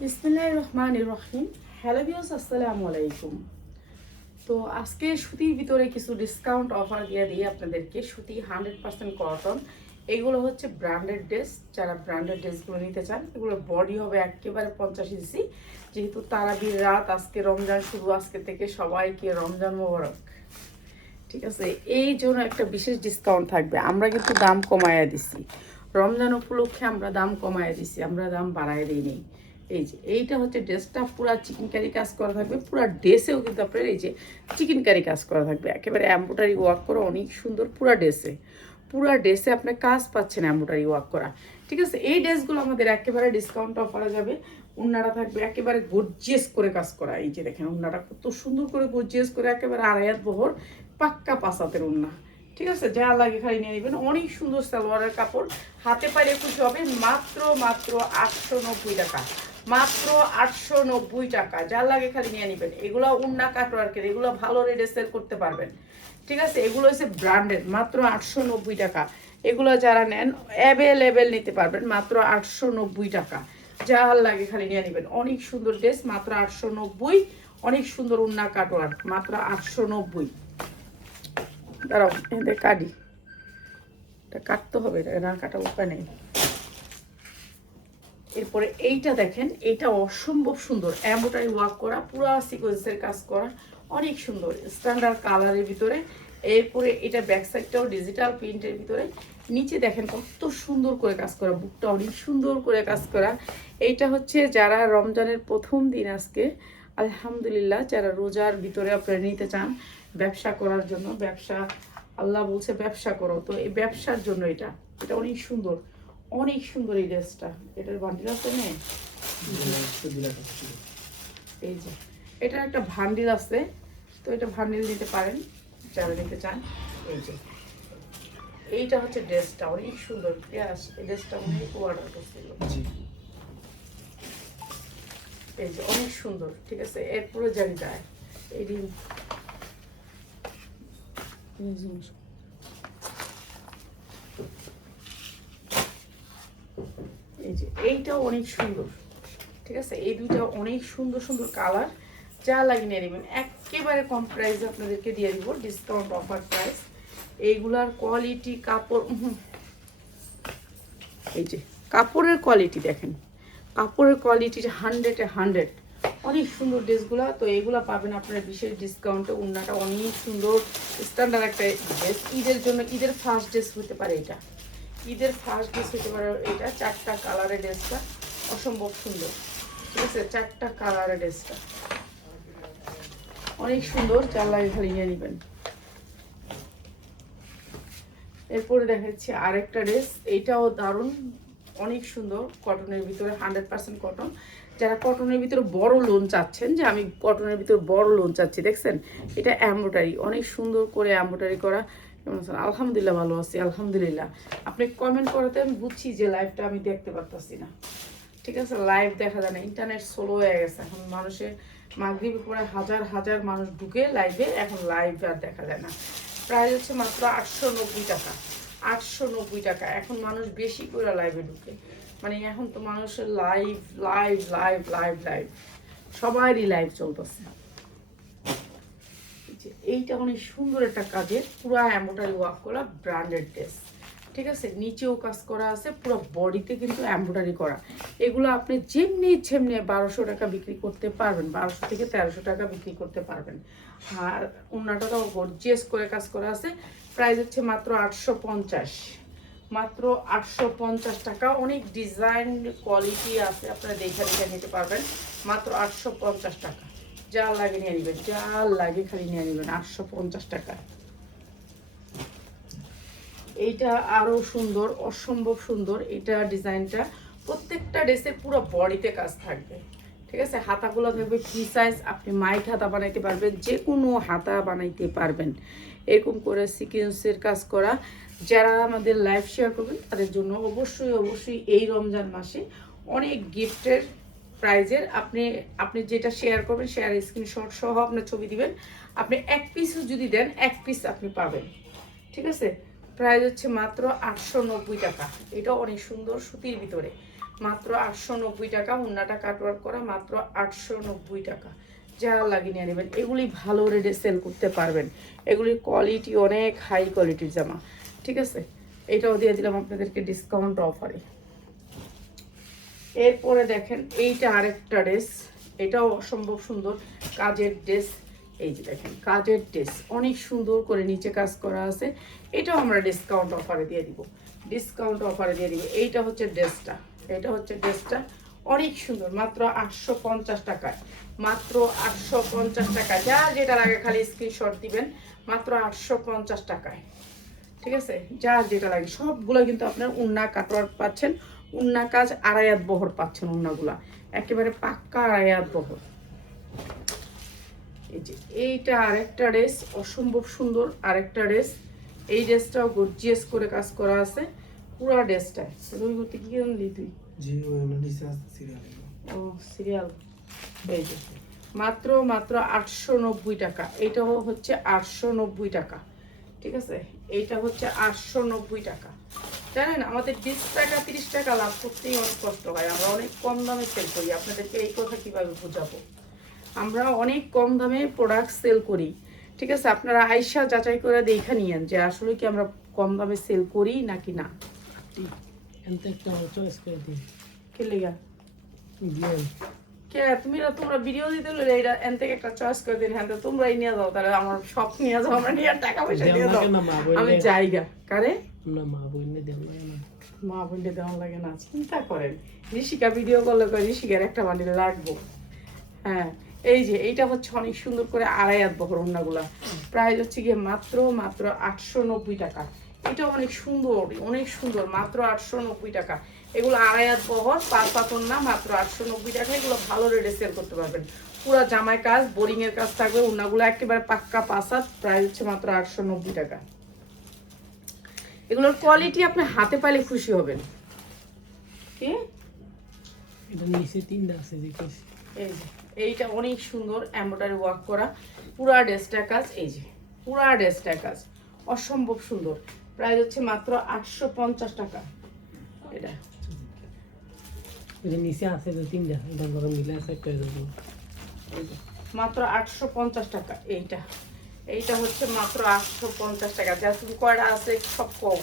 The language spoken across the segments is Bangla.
বিসমিল্লাহির রহমানির রহিম। হ্যালো ভিউয়ার্স, আসসালামু আলাইকুম। তো আজকে সুতির ভিতরে কিছু ডিসকাউন্ট অফার দিয়ে দিই আপনাদেরকে। সুতি 100% কটন, এগুলো হচ্ছে ব্র্যান্ডেড ড্রেস। যারা ব্র্যান্ডেড ড্রেসগুলো নিতে চান, এগুলোর বডি হবে একেবারে 50 ইঞ্চি। যেহেতু তারাবির রাত, আজকে রমজান শুরু, আজকে থেকে সবাইকে রমজান মোবারক। ঠিক আছে, এই জন্য একটা বিশেষ ডিসকাউন্ট থাকবে। আমরা কিন্তু দাম কমায়া দিছি, রমজান উপলক্ষে আমরা দাম কমায়া দিছি, আমরা দাম বাড়ায় দিই নেই। এই যে এইটা হচ্ছে ড্রেসটা, পুরা চিকেন কারি কাজ করা থাকবে। পুরা ড্রেসেও কিন্তু আপনার এই যে চিকেন কারি কাজ করা থাকবে, একেবারে এমব্রয়ডারি ওয়ার্ক করা, অনেক সুন্দর। পুরা ড্রেসে আপনার কাজ পাচ্ছেন এমব্রয়ডারি ওয়ার্ক করা। ঠিক আছে, এই ড্রেসগুলো আমাদের একেবারে ডিসকাউন্ট অফারে যাবে। উন্নাটা থাকবে একেবারে গর্জিয়াস করে কাজ করা। এই যে দেখেন উন্নাটা কত সুন্দর করে গর্জিয়াস করে, একেবারে আড়াইয়াত বহর, পাক্কা পাসাতের উন্না। ঠিক আছে, যা লাগে খালি নিয়ে নেবেন। অনেক সুন্দর সালোয়ারের কাপড়, হাতে পায়ে খুশি হবে। মাত্র মাত্র 890 টাকা, মাত্র 890 টাকা। যা লাগে খালি নিয়ে নেবেন। এগুলো উন্না কাটওয়ার্কের, এগুলো ভালো রেটে সেল করতে পারবেন। ঠিক আছে, এগুলো হচ্ছে ব্র্যান্ডেড, মাত্র 890 টাকা। এগুলো যারা নেন অ্যাভেলেবেল নিতে পারবেন মাত্র 890 টাকা। যা লাগে খালি নিয়ে নেবেন। অনেক সুন্দর ড্রেস, মাত্র 890। অনেক সুন্দর উন্না কাটওয়ার্ক, মাত্র 890। দাঁড়াও এদের কাটি, এটা কাটতে হবে, এটা না কাটা উপায় নেই। এরপরে এইটা দেখেন, এটা অসম্ভব সুন্দর, এমব্রয়ডারি ওয়ার্ক করা, পুরা সিকোয়েন্সের কাজ করা, অনেক সুন্দর স্ট্যান্ডার্ড কালারের ভিতরে। এরপরে এটা ব্যাক সাইডটাও ডিজিটাল প্রিন্টের ভিতরে। নিচে দেখেন কত সুন্দর করে কাজ করা, বুকটা অনেক সুন্দর করে কাজ করা। এইটা হচ্ছে যারা রমজানের প্রথম দিন আজকে, আলহামদুলিল্লাহ, যারা রোজার ভিতরে আপনারা নিতে চান ব্যবসা করার জন্য, ব্যবসা, আল্লাহ বলছে ব্যবসা করো, তো এই ব্যবসার জন্য এটা এটা অনেক সুন্দর, অনেক সুন্দর এই ড্রেসটা। এটার বান্ডিল আছে না, এই যে এটার একটা ভান্ডিল আছে, তো এটা ভান্ডিল নিতে পারেন যারা নিতে চান। এই যে এইটা হচ্ছে ড্রেসটা, অনেক সুন্দর। এই ড্রেসটা অনেক অর্ডার করছিল। এই যে অনেক সুন্দর। ঠিক আছে, এরপরে জানি যায় এই এই যে এইটাও অনেক সুন্দর। ঠিক আছে, এই দুইটা অনেক সুন্দর সুন্দর কালার। যা লাগিয়ে নেবেন, একেবারে কম প্রাইসে আপনাদেরকে দিয়ে দিব, ডিসকাউন্ট অফার প্রাইস। এইগুলার কোয়ালিটি, কাপড়, এই যে কাপড়ের কোয়ালিটি দেখেন, কাপড়ের কোয়ালিটি 100-100। অনেক সুন্দর ড্রেসগুলা। তো এইগুলা পাবেন আপনারা বিশেষ ডিসকাউন্টে। উন্নাটা অনেক সুন্দর, স্ট্যান্ডার্ড একটা ড্রেস। ঈদের জন্য, ঈদের ফার্স্ট ড্রেস হতে পারে এটা, ঈদের ফার্স্ট ড্রেস হতে পারে এটা। 4টা কালারের ড্রেসটা অসম্ভব সুন্দর। ঠিক আছে, 4টা কালারের ড্রেসটা অনেক সুন্দর। চালাই খালি নিয়ে নেবেন। এরপরে দেখাচ্ছি আরেকটা ড্রেস, এইটাও দারুণ, অনেক সুন্দর, কটনের ভিতরে, 100% কটন। যারা কটনের ভিতরে বড় লোন চাচ্ছেন, যে আমি কটনের ভিতরে বড় লোন চাচ্ছি, দেখছেন এটা এমব্রয়ডারি, অনেক সুন্দর করে এমব্রয়ডারি করা। আলহামদুলিল্লাহ, ভালো আছি আলহামদুলিল্লাহ। আপনি কমেন্ট করাতে আমি বুঝছি যে লাইভটা আমি দেখতে পারতাছি না। ঠিক আছে, লাইভ দেখা যায় না, ইন্টারনেট স্লো হয়ে গেছে। এখন মানুষের মাগরিবের পরে হাজার হাজার মানুষ ঢুকে লাইভে, এখন লাইভ আর দেখা যায় না। প্রাইস হচ্ছে মাত্র 890 টাকা, 890 টাকা। এখন মানুষ বেশি করে লাইভে ঢুকে, মানে এখন তো মানুষের live live live live live, সবারই লাইভ চলতেছে। এইটা অনেক সুন্দর একটা কাজের, পুরো এমব্রয়ডারি ওয়ার্ক করা ব্র্যান্ডেড ড্রেস। ঠিক আছে, নিচেও কাজ করা আছে, পুরো বডিতে কিন্তু এমব্রয়ডারি করা। এগুলো আপনি যেমনি যেমনি 1200 টাকা বিক্রি করতে পারবেন, 1200 থেকে 1300 টাকা বিক্রি করতে পারবেন। আর ওনাটাও গর্জিয়াস করে কাজ করা আছে। প্রাইস হচ্ছে মাত্র 850, মাত্র 850 টাকা। অনেক ডিজাইন কোয়ালিটি আছে, আপনারা দেখে দেখে নিতে পারবেন। মাত্র 850 টাকা। যা লাগে নিয়ে নেবেন, যা লাগে খালি নিয়ে নেবেন, 850 টাকা। এইটা আরো সুন্দর, অসম্ভব সুন্দর। এটা ডিজাইনটা প্রত্যেকটা ড্রেসের পুরো বডিতে কাজ থাকবে। ঠিক আছে, হাতাগুলো থাকবে ফ্রি সাইজ, আপনি মাইট হাতা বানাইতে পারবেন, যে কোনো হাতা বানাইতে পারবেন। এরকম করে সিকোয়েন্সের কাজ করা। যারা আমাদের লাইভ শেয়ার করবেন তাদের জন্য অবশ্যই অবশ্যই এই রমজান মাসে অনেক গিফটের প্রাইজের, আপনি আপনি যেটা শেয়ার করবেন, শেয়ার স্ক্রিনশট সহ আপনার ছবি দিবেন। আপনি এক পিসও যদি দেন, এক পিস আপনি পাবেন। ঠিক আছে, প্রাইস হচ্ছে মাত্র 890 টাকা। এটা অনেক সুন্দর সুতির ভিতরে, মাত্র 890 টাকা। উন্নাটা কাটওয়ার্ক করা মাত্র 890 টাকা। যা লাগিয়ে নিয়ে নেবেন, এগুলি ভালো রেটে সেল করতে পারবেন। এগুলির কোয়ালিটি অনেক হাই কোয়ালিটির জামা, ঠিক আছে। এটাও দিয়ে দিলাম আপনাদেরকে ডিসকাউন্ট অফারে। এরপরে দেখেন এইটা আরেকটা ড্রেস, এটাও অসম্ভব সুন্দর কাজের ড্রেস। এই যে দেখেন কাজের ড্রেস, অনেক সুন্দর করে নিচে কাজ করা আছে। এটাও আমরা ডিসকাউন্ট অফারে দিয়ে দিব, ডিসকাউন্ট অফারে দিয়ে দিব। এইটা হচ্ছে ড্রেসটা, এটা হচ্ছে ড্রেসটা অনেক সুন্দর, মাত্র 850 টাকায়, মাত্র 850 টাকা। যা যেটার আগে খালি স্ক্রিনশট দিবেন, মাত্র 850 টাকায়, ঠিক আছে। যা যেটা লাগে সবগুলো কিন্তু আপনার উন্না কাটওয়ার্ক পাচ্ছেন, উন্না কাজ আড়াইয়াত বহর পাচ্ছেন, উন্নাগুলা একেবারে পাক্কা আড়াইয়াত বহর। এই যে এইটা আরেকটা ড্রেস, অসম্ভব সুন্দর আরেকটা ড্রেস। এই ড্রেসটাও গর্জিয়াস করে কাজ করা আছে পুরো ড্রেসটায়। রুই করতে কি আনলি তুই? ও সিরিয়াল। এই যে মাত্র 890 টাকা। এটাও হচ্ছে 890 টাকা, ঠিক আছে। এইটা হচ্ছে 890 টাকা। জানেন আমাদের 20 টাকা 30 টাকা লাভ করতেই অনেক কষ্ট হয়, আমরা অনেক কম দামে সেল করি। আপনাদেরকে এই কথা কিভাবে বোঝাবো, আমরা অনেক কম দামে প্রোডাক্ট সেল করি, ঠিক আছে। আপনারা আয়সা যাচাই করে দেখে নিয়েন যে আসলে কি আমরা কম দামে সেল করি নাকি না। তোমরা ভিডিও দিতে এন থেকে একটা চয়েস করে দিন, হ্যাঁ তোমরাই নিয়ে যাও, তাহলে আমার সব নিয়ে যাও, আমরা নিয়ে টাকা পয়সা দিয়ে দাও, আমি জায়গা কারে মা বোনকে দেওয়া লাগে না। চিন্তা করেন ঋষিকা ভিডিও করলে ঋষিকার একটা বান্ডিল লাগবো। হ্যাঁ এই যে এইটা হচ্ছে অনেক সুন্দর করে আড়াইয়াত বহর ওড়নাগুলা, প্রাইস হচ্ছে গিয়ে মাত্র 890 টাকা। এটা অনেক সুন্দর, অনেক সুন্দর, মাত্র 890 টাকা। এগুলো আড়াইয়াত বহর 5 পাত ওড়না, মাত্র 890 টাকা। এগুলো ভালো রেটে সেল করতে পারবেন। পুরো জামায় কাজ, বোরিং এর কাজ থাকবে, ওড়নাগুলো একেবারে পাক্কা 5 হাত, প্রাইস হচ্ছে মাত্র 890 টাকা। এগুলোর কোয়ালিটি আপনি হাতে পাইলে খুশি হবেন। কি এটা নিচে তিনটা আছে দেখেছি। এই যে এইটা অনেক সুন্দর এমব্রয়ডারি ওয়ার্ক করা পুরা ড্রেসটা কাজ। এই যে পুরা ড্রেসটা কাজ অসম্ভব সুন্দর, প্রাইস হচ্ছে মাত্র 850 টাকা। এটা এটা নিচে আছে যে তিনটা, এটা বড় মিলে আছে একটা দেবো। এই যে মাত্র 850 টাকা। এইটা এইটা হচ্ছে মাত্র 850 টাকা। যা তুমি কয়টা আছে সব কম,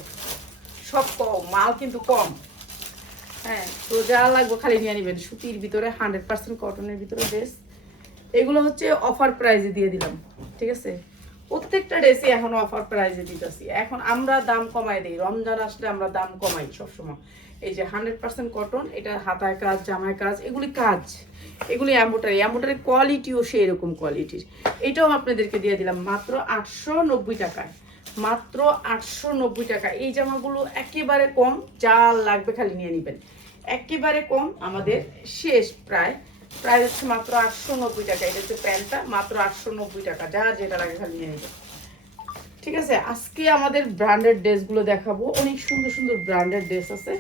সব কম মাল কিন্তু কম। হ্যাঁ তো যা লাগবে খালি নিয়ে নেবেন। সুতির ভিতরে 100% কটনের ভিতরে ড্রেস, এগুলো হচ্ছে অফার প্রাইজে দিয়ে দিলাম, ঠিক আছে। প্রত্যেকটা ড্রেসই এখন অফার প্রাইজে দিতেছি। এখন আমরা দাম কমাই দিই, রমজান আসলে আমরা দাম কমাই সবসময়। এই যে 100% কটন, এটা হাতায় কাজ, জামায় কাজ, এগুলি কাজ, এগুলি এমব্রয়ডারি, এমব্রয়ডারি কোয়ালিটিও সেই রকম কোয়ালিটির। এটাও আপনাদেরকে দিয়ে দিলাম মাত্র 890 টাকায়, মাত্র 890 টাকা। এই জামাগুলো একেবারে কম, যা লাগবে খালি নিয়ে নেবেন, একেবারে কম। আমাদের শেষ প্রায় প্রাইস হচ্ছে মাত্র 890 টাকা। এটা হচ্ছে প্যান্টটা, মাত্র 890 টাকা। যা যেটা লাগে খালি নিয়ে নেবেন, ঠিক আছে। আজকে আমাদের ব্র্যান্ডেড ড্রেসগুলো দেখাবো, অনেক সুন্দর সুন্দর ব্র্যান্ডেড ড্রেস আছে।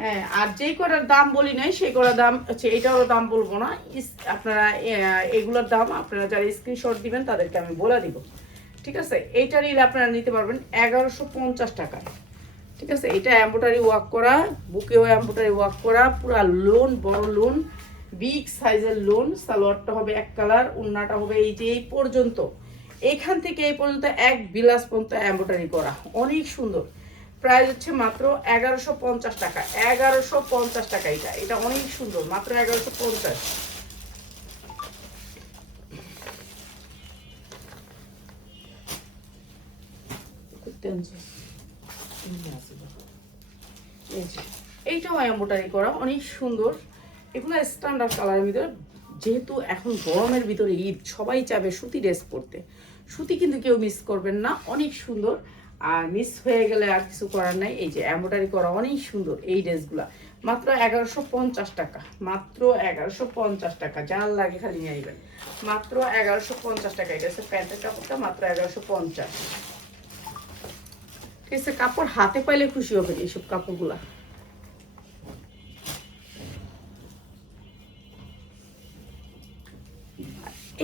হ্যাঁ আর যেই কটার দাম বলি নাই সেই কটার দাম হচ্ছে, এটারও দাম বলবো না। আপনারা এগুলোর দাম আপনারা যারা স্ক্রিনশট দিবেন তাদেরকে আমি বলে দিব, ঠিক আছে। এইটা নিলে আপনারা নিতে পারবেন 1150 টাকায়, ঠিক আছে। এটা এমব্রয়ডারি ওয়ার্ক করা, বুকেও এমব্রয়ডারি ওয়ার্ক করা, পুরা লোন, বড় লোন, বিগ সাইজের লোন। সালোয়ারটা হবে এক কালার, ওড়নাটা হবে এই যে এই পর্যন্ত, এখান থেকে এই পর্যন্ত এক বিলাস পর্যন্ত এমব্রয়ডারি করা, অনেক সুন্দর। প্রাইস হচ্ছে মাত্র 1150 টাকা, 1150 টাকা। এটা এটা অনেক সুন্দর, মাত্র 1150। এইটাও এমব্রয়ডারি করা, অনেক সুন্দর। এগুলো স্ট্যান্ডার্ড কালারের ভিতরে, যেহেতু এখন গরমের ভিতরে ঈদ, সবাই চাবে সুতি ড্রেস পরতে। সুতি কিন্তু কেউ মিস করবেন না, অনেক সুন্দর। আর মিস হয়ে গেলে আর কিছু করার নাই। এই যে এমব্রয়ডারি করা অনেক সুন্দর এই ড্রেসগুলা, মাত্র 1150 টাকা, মাত্র 1150 টাকা। যার লাগে খালি নিয়ে নেবেন, মাত্র 1150 টাকা। এটা হচ্ছে প্যান্টের কাপড়টা, মাত্র 1150, ঠিক আছে। কাপড় হাতে পাইলে খুশি হবেন এইসব কাপড়গুলা।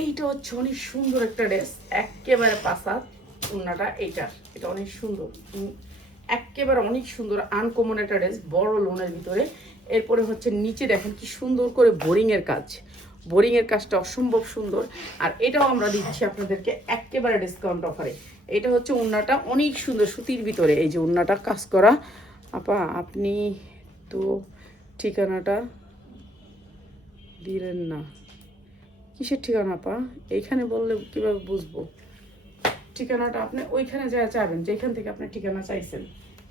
এইটা হচ্ছে অনেক সুন্দর একটা ড্রেস, একেবারে পাসাদ ওড়নাটা। এটা অনেক সুন্দর, একেবারে অনেক সুন্দর আনকমন একটা ড্রেস, বড় লোনের ভিতরে। এরপরে হচ্ছে নিচে দেখেন কি সুন্দর করে বোরিংয়ের কাজ, বোরিংয়ের কাজটা অসম্ভব সুন্দর। আর এটাও আমরা দিচ্ছি আপনাদেরকে একেবারে ডিসকাউন্ট অফারে। এটা হচ্ছে ওড়নাটা অনেক সুন্দর সুতির ভিতরে, এই যে ওড়নাটা কাজ করা। আপা আপনি তো ঠিকানাটা দিলেন না, কিসের ঠিকানা আপা? এইখানে বললে কীভাবে বুঝবো ঠিকানাটা? আপনি ওইখানে যা চাইবেন, যেখান থেকে আপনি ঠিকানা চাইছেন,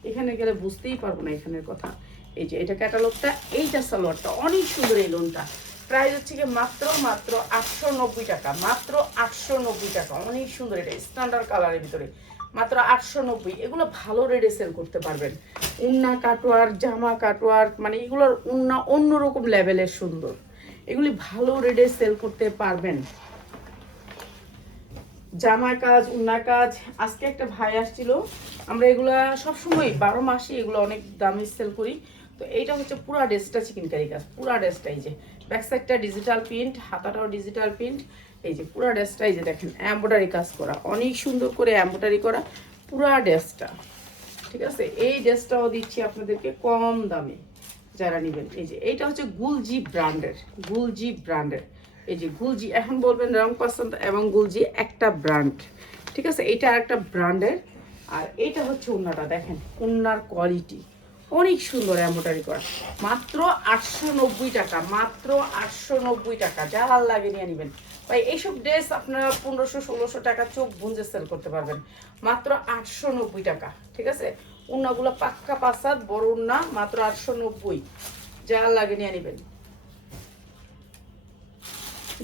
এখানে গেলে বুঝতেই পারবো না এখানের কথা। এই যে এটা ক্যাটালগটা, এইটা সালোয়ারটা অনেক সুন্দর। এই লোনটা প্রাইস হচ্ছে কি মাত্র 890 টাকা, মাত্র 890 টাকা। অনেক সুন্দর, এটা স্ট্যান্ডার্ড কালারের ভিতরে মাত্র 890। এগুলো ভালো রেটে সেল করতে পারবেন। উন্না কাটোয়ার, জামা কাটোয়ার, মানে এগুলোর উন্না অন্যরকম লেভেলের সুন্দর, এগুলি ভালো রেটে সেল করতে পারবেন। জামা কাজ, উন্না কাজ। আজকে একটা ভাই আসছিল, আমরা এগুলা সবসময় 12 মাসে এগুলো অনেক দামে সেল করি। তো এইটা হচ্ছে পুরা ড্রেসটা চিকেনকারি কাজ, পুরা ড্রেসটা। এই যে ব্যাক সাইডটা ডিজিটাল প্রিন্ট, হাতাটাও ডিজিটাল প্রিন্ট। এই যে পুরা ড্রেসটা এই যে দেখেন এমব্রয়ডারি কাজ করা, অনেক সুন্দর করে এমব্রয়ডারি করা পুরা ড্রেসটা। ঠিক আছে, এই ড্রেসটাও দিচ্ছি আপনাদেরকে কম দামে যারা নেবেন। এই যে এইটা হচ্ছে গুলজি ব্র্যান্ডের, গুলজি ব্র্যান্ডের। এই যে গুলজি, এখন বলবেন রং পছন্দ এবং গুলজি একটা ব্র্যান্ড। ঠিক আছে, এইটা আরেকটা ব্র্যান্ডের। আর এইটা হচ্ছে ওড়নাটা দেখেন, ওড়নার কোয়ালিটি অনেক সুন্দর এমব্রয়ডারি করা, মাত্র 890 টাকা, মাত্র 890 টাকা। যার আর লাগে নিয়ে নেবেন ভাই। এইসব ড্রেস আপনারা 1500-1600 টাকা চোখ বুঁজে সেল করতে পারবেন, মাত্র 890 টাকা। ঠিক আছে, ওড়নাগুলো পাক্কা পাসাদ, বড় ওড়না, মাত্র 890। যার লাগে নিয়ে নেবেন।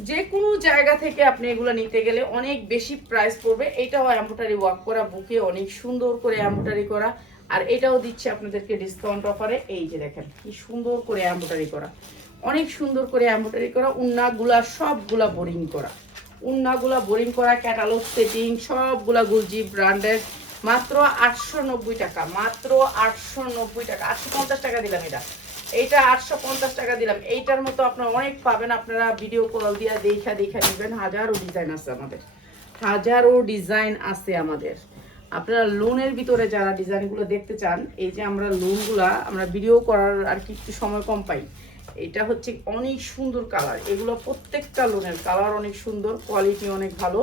যে কোনো জায়গা থেকে আপনি এগুলো নিতে গেলে অনেক বেশি প্রাইস পড়বে। এটাও এমব্রয়ডারি ওয়ার্ক করা, বুকে অনেক সুন্দর করে এমব্রয়ডারি করা। আর এটাও দিচ্ছে আপনাদেরকে ডিসকাউন্ট অফারে। এই যে দেখেন কি সুন্দর করে এমব্রয়ডারি করা, অনেক সুন্দর করে এমব্রয়ডারি করা। উন্নাগুলা সবগুলা বোরিং করা, উন্নাগুলা বোরিং করা, ক্যাটালগ সেটিং সবগুলা গুলজি ব্র্যান্ডের। মাত্র 890 টাকা, মাত্র 890 টাকা। 850 টাকা দিলাম এটা, এইটা 850 টাকা দিলাম। এইটার মতো আপনারা অনেক পাবেন, আপনারা ভিডিও কল দিয়ে দেখা নেবেন। হাজারো ডিজাইন আছে আমাদের, হাজারো ডিজাইন আছে আমাদের। আপনারা লোনের ভিতরে যারা ডিজাইনগুলো দেখতে চান, এই যে আমরা লোনগুলা আমরা ভিডিও করার আর কি একটু সময় কম পাই। এটা হচ্ছে অনেক সুন্দর কালার, এগুলো প্রত্যেকটা লোনের কালার অনেক সুন্দর, কোয়ালিটি অনেক ভালো।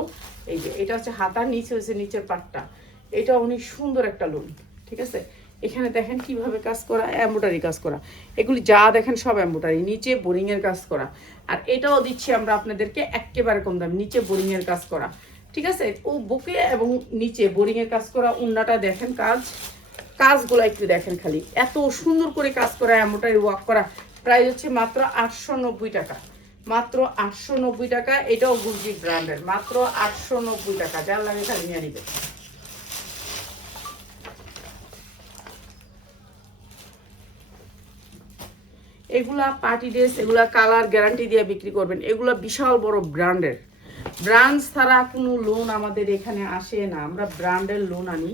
এই যে এটা হচ্ছে হাতার নিচে হচ্ছে নিচের পাটটা, এটা অনেক সুন্দর একটা লোন। ঠিক আছে, এখানে দেখেন কিভাবে কাজ করা, এমব্রয়ডারি কাজ করা, এগুলি যা দেখেন সব এমব্রয়ডারি, নিচে বোরিংয়ের কাজ করা। আর এটাও দিচ্ছি আমরা আপনাদেরকে একেবারে কম দাম, নিচে বোরিংয়ের কাজ করা। ঠিক আছে, ও বুকে এবং নিচে বোরিংয়ের কাজ করা। উন্নাটা দেখেন কাজগুলো একটু দেখেন, খালি এত সুন্দর করে কাজ করা, এমব্রয়ডারি ওয়ার্ক করা। প্রাইস হচ্ছে মাত্র 890 টাকা, মাত্র 890 টাকা। এটাও গুলজি ব্র্যান্ডের, মাত্র 890 টাকা। যার লাগে খালি নিয়ে নিবে। এগুলা পার্টি ড্রেস, এগুলা কালার গ্যারান্টি দিয়ে বিক্রি করবেন। এগুলা বিশাল বড় ব্র্যান্ডের, ব্র্যান্ড ছাড়া কোনো লোন আমাদের এখানে আসে না। আমরা ব্র্যান্ডের লোন আনি,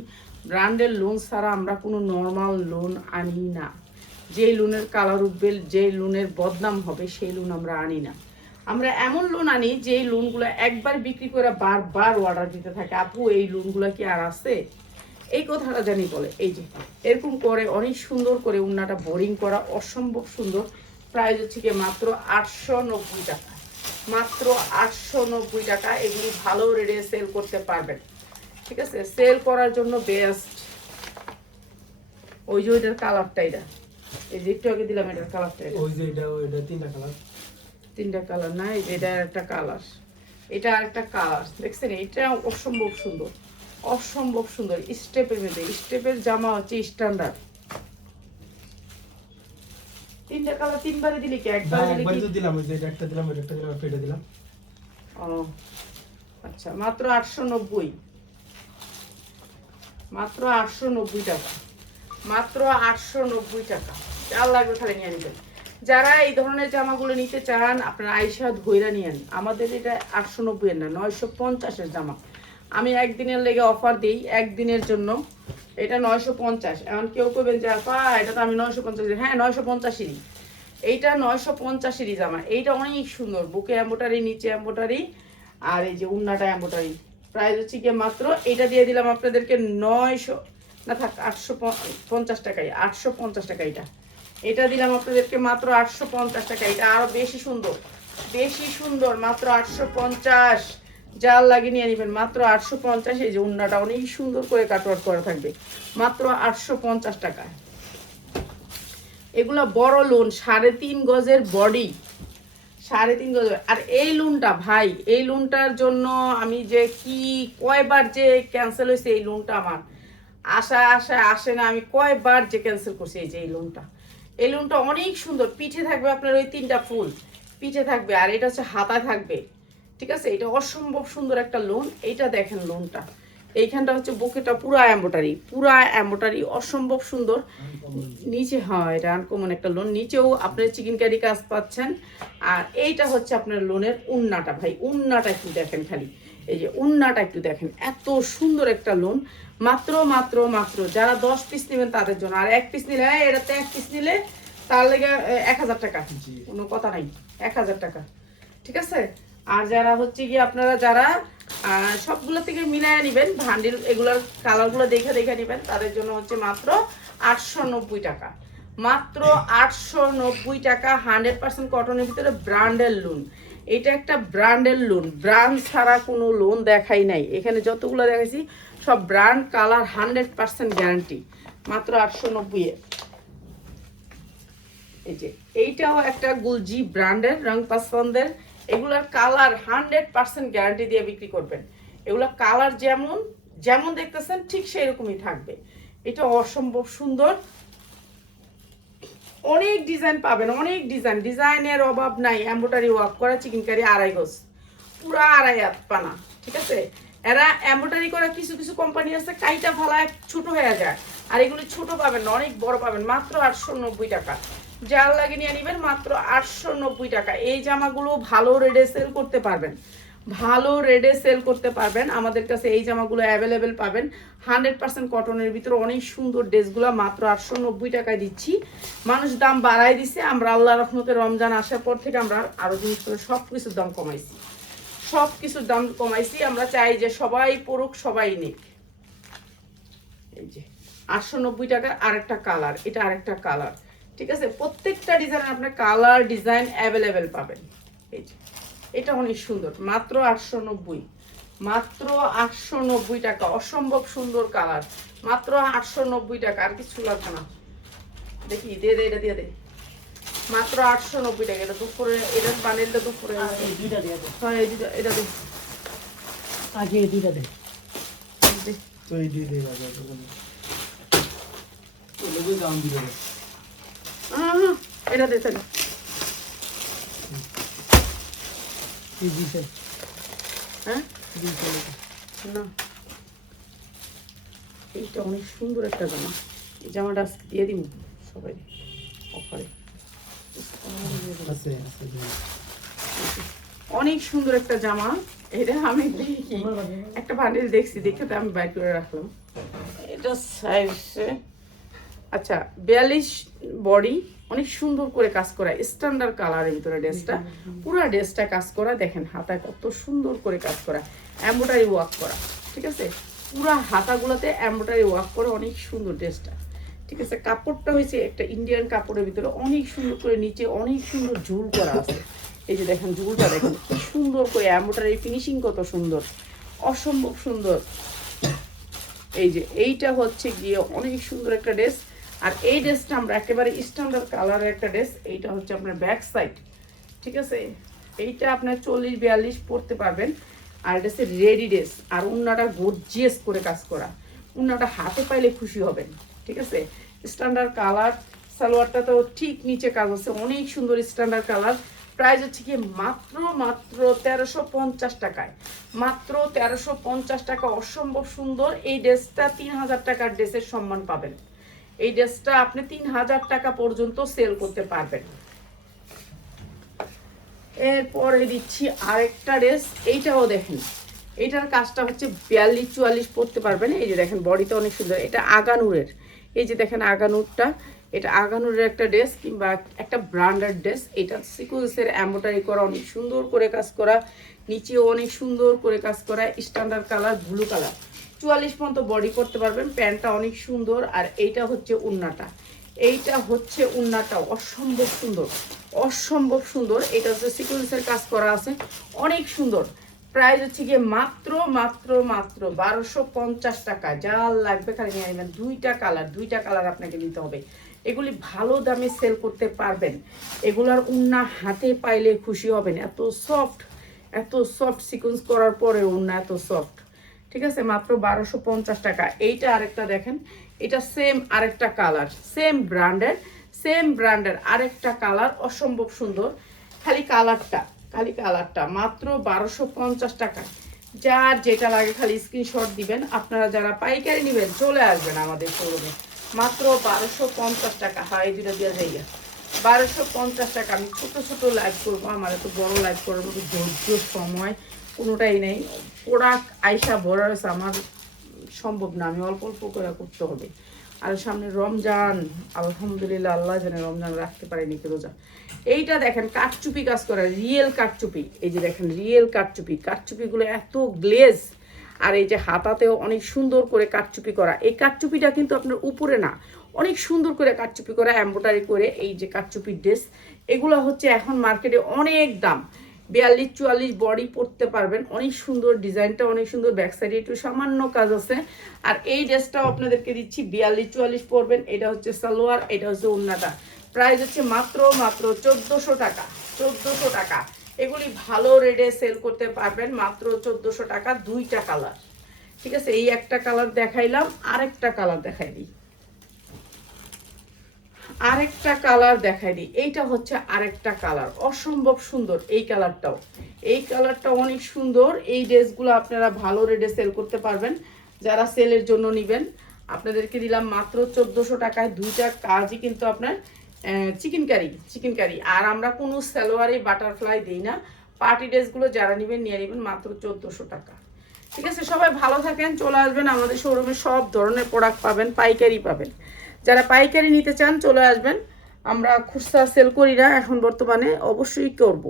ব্র্যান্ডের লোন ছাড়া আমরা কোনো নর্মাল লোন আনি না। যেই লোনের কালার উঠবে, যেই লোনের বদনাম হবে, সেই লোন আমরা আনি না। আমরা এমন লোন আনি যেই লোনগুলো একবার বিক্রি করে বারবার অর্ডার দিতে থাকে, আপু এই লোনগুলো কি আর আছে, এই কথাটা জানি বলে। এই যে এরকম করে অনেক সুন্দর করে উন্নাটা বোরিং করা, অসম্ভব সুন্দর। প্রাইস হচ্ছে কি মাত্র 890 টাকা, মাত্র 890 টাকা। এগুলি ভালো রেটে সেল করতে পারবেন। ঠিক আছে, সেল করার জন্য বেস্ট। ওই যে ওইটার কালারটা, এটা এই যে একটু আগে দিলাম, এটার কালারটা, ওই যে এটা ওইটা তিনটা কালার, তিনটা কালার না, এই যে এটা একটা কালার, এটা আরেকটা কালার, দেখছেন? এটা অসম্ভব সুন্দর, অসম্ভব সুন্দর। স্টেপের মধ্যে, স্টেপের জামা হচ্ছে স্ট্যান্ডার্ড। তিনটা কালার তিনবারে দিলি কি একবার দিলি কি? তো দিলাম, ওই যে এটা একটা দিলাম, ওই একটা দিলাম, এটা দিলাম। ও আচ্ছা, মাত্র 890, মাত্র 890 টাকা, মাত্র 890 টাকা। যার লাগবে খালি নিয়ে নেবেন। যারা এই ধরনের জামাগুলো নিতে চান, আপনারা আইসা ধইরা নিয়েন। আমাদের এটা 890 এর না, 950 জামা। আমি একদিনের লেগে অফার দিই, একদিনের জন্য। এটা 950। এখন কেউ করবেন যে আপা এটা তো আমি 950, হ্যাঁ 950-ই। এইটা 950-ই জামা। এইটা অনেক সুন্দর, বুকে এমব্রয়ডারি, নিচে এমব্রয়ডারি, আর এই যে উন্নাটা এমব্রয়ডারি। প্রাইস হচ্ছে গিয়ে মাত্র, এটা দিয়ে দিলাম আপনাদেরকে 900 না, থাক 850 টাকায়, 850 টাকা। এটা দিলাম আপনাদেরকে মাত্র 850 টাকা। এটা আরো বেশি সুন্দর, মাত্র 850। জাল লাগিয়ে নিয়ে নেবেন মাত্র 850। এই যে উন্নাটা অনেক সুন্দর করে কাটওয়ার্ক করা থাকবে মাত্র 850 টাকায়। এগুলা বড় লোন, 3.5 গজের বডি, 3.5 গজ। আর এই লোনটা ভাই, এই লোনটার জন্য আমি যে কি কয়বার যে ক্যান্সেল হয়েছে, এই লোনটা আমার আসে না, আমি কয়বার যে ক্যান্সেল করছি। এই যে এই লোনটা অনেক সুন্দর। পিঠে থাকবে আপনার ওই 3টা ফুল পিঠে থাকবে, আর এটা হচ্ছে হাতা থাকবে, ঠিক আছে। এটা অসম্ভব সুন্দর একটা লোন। এইটা দেখেন লোনটা, এইখানটা হচ্ছে বুকেটা পুরা এম্বোটারি অসম্ভব সুন্দর। নিচে হয় এটা আনকমন একটা লোন, নিচেও আপনার চিকেন কারি কাজ পাচ্ছেন। আর এইটা হচ্ছে আপনার লোনের উন্নাটা। ভাই উন্নাটা একটু দেখেন, খালি এই যে উন্নাটা একটু দেখেন, এত সুন্দর একটা লোন। মাত্র মাত্র মাত্র যারা 10 পিস নেবেন তাদের জন্য। আর 1 পিস নিলে, এটাতে 1 পিস নিলে তার লেগে 1000 টাকা, কোনো কথা নাই, 1000 টাকা, ঠিক আছে। আর যারা হচ্ছে কি আপনারা যারা সবগুলো থেকে মিলাইয়া নেবেন ভান্ডিল, এগুলোর কালারগুলো দেখে নেবেন, তাদের জন্য হচ্ছে মাত্র 890 টাকা। মাত্র 890 টাকা। 100% কটনের ভিতরে ব্র্যান্ডের লোন। এটা একটা ব্র্যান্ডের লোন, ব্র্যান্ড ছাড়া কোনো লোন দেখাই নাই। এখানে যতগুলো দেখাইছি সব ব্র্যান্ড, কালার 100% গ্যারান্টি, মাত্র 890 এ। এই যে এইটাও একটা গুলজি ব্র্যান্ডের, রং পছন্দের। এগুলার কালার 100% গ্যারান্টি দিয়ে বিক্রি করবেন। এগুলা কালার যেমন দেখতেছেন ঠিক সেই রকমই থাকবে। এটা অসম্ভব সুন্দর, অনেক ডিজাইন পাবেন, অনেক ডিজাইনের অভাব নাই। এমব্রয়ডারি ওয়ার্ক করা চিকেন কারি 2.5 গজ, পুরা 2.5 হাত পানা, ঠিক আছে। এরা এমব্রয়ডারি করা কিছু কোম্পানি আছে কাইটা ফালায় ছোট হয়ে যায়, আর এগুলো ছোট পাবেন না, অনেক বড় পাবেন। মাত্র 890 টাকা। জাল লাগিয়ে নিয়ে নেবেন মাত্র 890 টাকা। এই জামাগুলো ভালো রেটে সেল করতে পারবেন, আমাদের কাছে এই জামাগুলো অ্যাভেলেবেল পাবেন। 100% কটনের ভিতরে অনেক সুন্দর ড্রেসগুলো মাত্র 890 টাকায় দিচ্ছি। মানুষ দাম বাড়াই দিছে, আমরা আল্লাহ রহমতে রমজান আসার পর থেকে আমরা আরো জিনিসগুলো সব কিছুর দাম কমাইছি। আমরা চাই যে সবাই পড়ুক, সবাই নিক। এই যে 890 টাকার আরেকটা কালার, এটা আরেকটা কালার, ঠিক আছে। প্রত্যেকটা ডিজাইন আপনার কালার ডিজাইন অ্যাভেলেবেল পাবেন। এই যে এটা অনেক সুন্দর, মাত্র 890 টাকা। অসম্ভব সুন্দর কালার, মাত্র 890 টাকা। আর কিছু লাগবে না, দেখি এটা দিয়ে দে, মাত্র 890 টাকা। এটা দুপুরে, এটার বান্ডেলটা দুপুরে, হ্যাঁ এটা দে আগে এই দুইটা দে, তো এই দুই দে বাবা, তো লোকে দাম দিবে। এটা দে তাহলে। এই দিছে, হ্যাঁ দিছে না, এইটা অনেক সুন্দর একটা জামা। এই জামাটা আজকে দিয়ে দিব সবাই অফারে। আছে অনেক সুন্দর একটা জামা। এটা আমি দেখি একটা বান্ডিল দেখছি, দেখে তো আমি বাইর করে রাখলাম। এটা সাইজে আচ্ছা 42 বডি, অনেক সুন্দর করে কাজ করা, স্ট্যান্ডার্ড কালারের ভিতরে ড্রেসটা, পুরো ড্রেসটা কাজ করা। দেখেন হাতায় কত সুন্দর করে কাজ করা, এমব্রয়ডারি ওয়ার্ক করা, ঠিক আছে। পুরো হাতাগুলোতে এমব্রয়ডারি ওয়ার্ক করে, অনেক সুন্দর ড্রেসটা, ঠিক আছে। কাপড়টা হয়েছে একটা ইন্ডিয়ান কাপড়ের ভিতরে, অনেক সুন্দর করে নিচে অনেক সুন্দর ঝুল করা আছে। এই যে দেখেন ঝুলটা দেখেন কি সুন্দর করে, এমব্রয়ডারি ফিনিশিং কত সুন্দর, অসম্ভব সুন্দর। এই যে এইটা হচ্ছে গিয়ে অনেক সুন্দর একটা ড্রেস। আর এই ড্রেসটা আমরা একেবারে স্ট্যান্ডার্ড কালারের একটা ড্রেস। এইটা হচ্ছে আপনার ব্যাক সাইড, ঠিক আছে। এইটা আপনার 40-42 পরতে পারবেন। আর এটা হচ্ছে রেডি ড্রেস, আর উন্নাটা গর্জিয়াস করে কাজ করা, উন্নাটা হাতে পাইলে খুশি হবেন, ঠিক আছে। স্ট্যান্ডার্ড কালার, সালোয়ারটা তো ঠিক নিচে কাজ আছে, অনেক সুন্দর স্ট্যান্ডার্ড কালার। প্রাইস হচ্ছে কি মাত্র 1350 টাকায়, মাত্র 1350 টাকা। অসম্ভব সুন্দর এই ড্রেসটা। 3000 টাকার ড্রেসের সম্মান পাবেন। এই ড্রেসটা আপনি 3000 টাকা পর্যন্ত সেল করতে পারবেন। এরপরে দিচ্ছি আরেকটা ড্রেস, এইটাও দেখেন, এইটার কাজটা হচ্ছে 42-44 পরতে পারবেন। এই যে দেখেন বডিটা অনেক সুন্দর, এটা আগানুরের, এই যে দেখেন আগানুরটা, এটা আগানুরের একটা ড্রেস কিংবা একটা ব্র্যান্ডেড ড্রেস। এটা সিকোয়েন্সের এমব্রয়ডারি করা, অনেক সুন্দর করে কাজ করা, নিচেও অনেক সুন্দর করে কাজ করা, স্ট্যান্ডার্ড কালার ব্লু কালার। 44 পর্যন্ত বডি করতে পারবেন, প্যান্টটা অনেক সুন্দর। আর এইটা হচ্ছে উন্নাটা, এইটা হচ্ছে উন্নাটা অসম্ভব সুন্দর, অসম্ভব সুন্দর। এটা হচ্ছে সিকোয়েন্সের কাজ করা আছে, অনেক সুন্দর। প্রাইস হচ্ছে গিয়ে মাত্র মাত্র মাত্র 1250 টাকা। যা লাগবে খালি নিয়ে নেবেন। দুইটা কালার আপনাকে নিতে হবে। এগুলি ভালো দামে সেল করতে পারবেন। এগুলার উন্না হাতে পাইলে খুশি হবেন। এত সফট সিকোয়েন্স করার পরে উন্না এত সফট। ঠিক আছে, মাত্র 1250 টাকা। এইটা আরেকটা দেখেন, এটা সেম আরেকটা কালার, সেম ব্র্যান্ডের আরেকটা কালার, অসম্ভব সুন্দর। খালি কালারটা মাত্র 1250 টাকা। যার যেটা লাগে খালি স্ক্রিনশট দিবেন। আপনারা যারা পাইকারি নেবেন চলে আসবেন আমাদের শোরুমে, মাত্র 1250 টাকা। হ্যাঁ, এই দুটো দিয়ে যাইয়া 1250 টাকা। আমি ছোট লাইভ করবো, আমার এত বড় লাইভ করার মতো ধৈর্য সময় কোনোটাই নেই। প্রোডাক্ট আইসা ভরা রয়েছে, আমার সম্ভব না, আমি অল্প করে করতে হবে। আর সামনে রমজান, আলহামদুলিল্লাহ, আল্লাহ জানে রমজান রাখতে পারেনি কি রোজা। এইটা দেখেন কাঠচুপি কাজ করা, রিয়েল কাঠচুপি। এই যে দেখেন রিয়েল কাঠচুপিগুলো এত গ্লেজ। আর এই যে হাতাতেও অনেক সুন্দর করে কাঠচুপি করা। এই কাঠচুপিটা কিন্তু আপনার উপরে না, অনেক সুন্দর করে কাঠচুপি করা, এমব্রয়ডারি করে। এই যে কাঠচুপির ড্রেস, এগুলো হচ্ছে এখন মার্কেটে অনেক দাম। 42-44 বডি পরতে পারবেন। অনেক সুন্দর ডিজাইনটা, অনেক সুন্দর। ব্যাক সাইডে একটু সামান্য কাজ আছে। আর এই ড্রেসটাও আপনাদেরকে দিচ্ছি 42-44 পরবেন। এটা হচ্ছে সালোয়ার, এটা হচ্ছে ওড়নাটা। প্রাইস হচ্ছে মাত্র 1400 টাকা। 1400 টাকা। এগুলি ভালো রেটে সেল করতে পারবেন মাত্র 1400 টাকা। দুইটা কালার। ঠিক আছে, এই একটা কালার দেখাইলাম, আরেকটা কালার দেখাই দিই। এইটা হচ্ছে আরেকটা কালার, অসম্ভব সুন্দর। এই কালারটাও অনেক সুন্দর। এই ড্রেসগুলো আপনারা ভালো রেটে সেল করতে পারবেন। যারা সেলের জন্য নেবেন আপনাদেরকে দিলাম মাত্র 1400 টাকায়। দুইটা কাজই কিন্তু আপনার চিকেন কারি। আর আমরা কোনো সালোয়ারে বাটারফ্লাই দিই না। পার্টি ড্রেসগুলো যারা নেবেন নিয়ে নেবেন মাত্র 1400 টাকা। ঠিক আছে, সবাই ভালো থাকেন। চলে আসবেন আমাদের শোরুমে, সব ধরনের প্রোডাক্ট পাবেন, পাইকারি পাবেন। যারা পাইকারি নিতে চান চলে আসবেন। আমরা খুচরা সেল করি না এখন বর্তমানে, অবশ্যই করব।